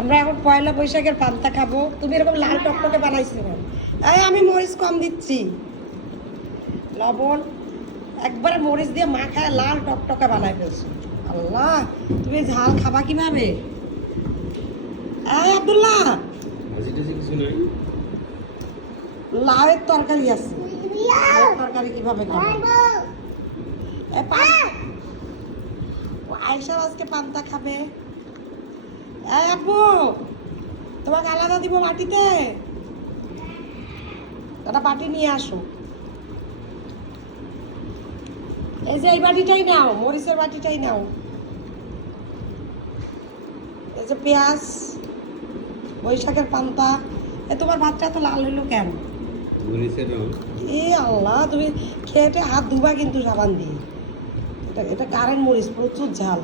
আমরা এখন পয়লা বৈশাখের পান্তা খাবো। তুমি এরকম লাল টকটকে বানাইছো কেন? এই আমি মরিচ কম দিচ্ছি, লবণ একবারে মরিচ দিয়ে মাখায় লাল টকটকে বানাই ফেলছো। আল্লাহ, তুমি ঝাল খাবা কিভাবে? এই আব্দুল্লাহ, লাউয়ের তরকারি আছে, লাউয়ের তরকারি কিভাবে খাবো? আয়সা আজকে পান্তা খাবে। এই আব্বু, তোমাকে আলাদা দিব বাটিতে, একটা বাটি নিয়ে আসো। এই যে এই বাটিটাই নাও, মরিচের বাটিটাই নাও। এই যে পেঁয়াজ, বৈশাখের পান্তা। তোমার ভাতটা এত লাল হইলো কেন? এ আল্লাহ, তুমি খেয়ে হাত ধুবা কিন্তু সাবান দিয়ে। এটা কারেন্ট মরিচ, প্রচুর ঝাল।